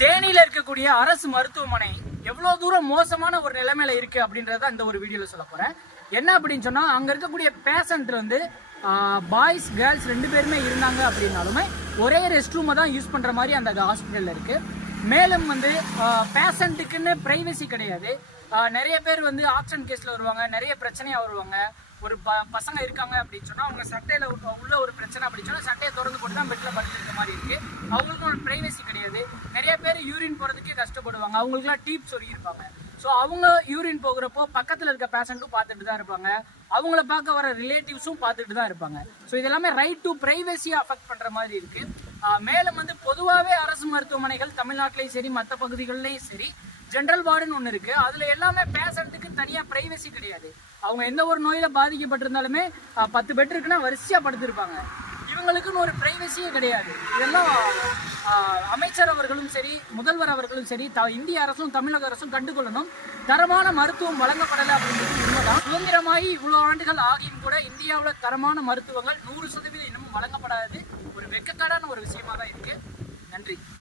தேனியில இருக்கக்கூடிய அரசு மருத்துவமனை எவ்வளவு தூரம் மோசமான ஒரு நிலைமையில இருக்கு அப்படின்றத இந்த ஒரு வீடியோல சொல்ல போறேன். என்ன அப்படின்னு சொன்னா அங்க இருக்கக்கூடிய பேஷண்ட் வந்து பாய்ஸ் கேர்ள்ஸ் ரெண்டு பேருமே இருந்தாங்க அப்படின்னாலுமே ஒரே ரெஸ்ட் ரூமை தான் யூஸ் பண்ற மாதிரி அந்த ஹாஸ்பிட்டல்ல இருக்கு. மேலும் வந்து பேஷண்ட்டுக்குன்னு ப்ரைவசி கிடையாது. நிறைய பேர் வந்து ஆக்ஷன் கேஸில் வருவாங்க நிறைய பிரச்சனையாக வருவாங்க. ஒரு ப பசங்க இருக்காங்க அப்படின்னு சொன்னால் அவங்க சட்டையில் உள்ள ஒரு பிரச்சனை அப்படின்னு சொன்னால் சட்டையை திறந்து போட்டு தான் பெட்டில் படுத்துருக்க மாதிரி இருக்குது அவங்களுக்கும் ஒரு ப்ரைவசி கிடையாது. நிறைய பேர் யூரின் போகிறதுக்கே கஷ்டப்படுவாங்க. அவங்களுக்குலாம் டீப் சொல்லியிருப்பாங்க ஸோ அவங்க யூரின் போகிறப்போ பக்கத்தில் இருக்க பேஷண்ட்டும் பார்த்துட்டு தான் இருப்பாங்க. அவங்கள பார்க்க வர ரிலேட்டிவ்ஸும் பார்த்துட்டு தான் இருப்பாங்க. ஸோ இதெல்லாமே ரைட் டு ப்ரைவசியை அஃபெக்ட் பண்ணுற மாதிரி இருக்குது மேலும் வந்து பொதுவாகவே அரசு மருத்துவமனைகள் தமிழ்நாட்டிலையும் சரி மற்ற பகுதிகள்லையும் சரி ஜென்ரல் வார்டுன்னு ஒன்று இருக்குது அதில் எல்லாமே பேசுறதுக்கு தனியாக ப்ரைவசி கிடையாது. அவங்க எந்த ஒரு நோயில் பாதிக்கப்பட்டிருந்தாலுமே பத்து பெட் இருக்குன்னா வரிசையாக படுத்திருப்பாங்க. இவங்களுக்குன்னு ஒரு ப்ரைவசியே கிடையாது. இதெல்லாம் அமைச்சர் அவர்களும் சரி முதல்வர் அவர்களும் சரி த- இந்திய அரசும் தமிழக அரசும் கண்டுகொள்ளணும். தரமான மருத்துவம் வழங்கப்படலை அப்படின்றது உண்மைதான். சுதந்திரமாகி இவ்வளவு ஆண்டுகள் ஆகியும் கூட இந்தியாவில் தரமான மருத்துவங்கள் நூறு சதவீதம் இன்னமும் வழங்கப்படாதது ஒரு வெக்கக்காடான ஒரு விஷயமா தான் இருக்கு. நன்றி.